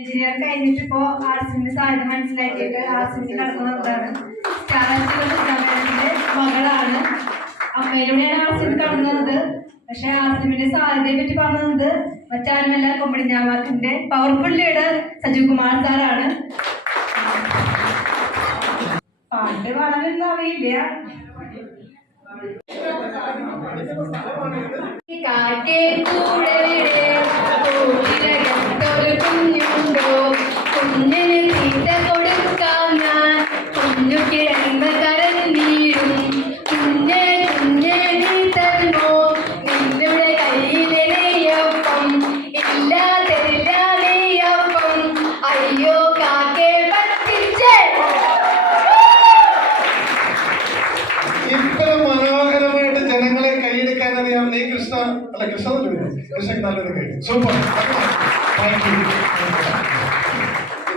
Engineer കഴിഞ്ഞിട്ട് ഇപ്പോ ആർട്സിന്റെ സാധ്യത മനസ്സിലാക്കിയിട്ട് ആർട്സിന് കടക്കുന്നതാണ്. സ്റ്റാലിന്റെ മകളാണ്. അമ്മയിലൂടെയാണ് ആർട്സിന് കടന്നത്. പക്ഷെ ആർട്സിന്റെ സാധ്യതയെ പറ്റി പറഞ്ഞത് മറ്റാരുമല്ല, കൊമ്പടിഞ്ഞാമാക്കിന്റെ പവർഫുൾ ലീഡർ സജീവ് കുമാർ സാറാണ്. പാട്ട് പാടാനൊന്നും അറിയില്ല. കാറ്റേ കൂടെ കുഞ്ഞുണ്ടോ, കുഞ്ഞിന് തീറ്റ കൊടുക്കാം ഞാൻ, കുഞ്ഞു കിടന്ന കരഞ്ഞു നീരും, കുഞ്ഞെ കുഞ്ഞെ നീ തരുമോ നിങ്ങളുടെ കയ്യിലെ നെയ്യപ്പം, ഇല്ല തരില്ല നെയ്യപ്പം, അയ്യോ കാക്കേ പറ്റിച്ചേ. ഇത്തരം മനോഹരമായിട്ട് ജനങ്ങളെ കൈയെടുക്കാൻ അറിയാവുന്ന ഈ കൃഷ്ണ നല്ലൊരു കൈ. സൂപ്പർ. Thank you.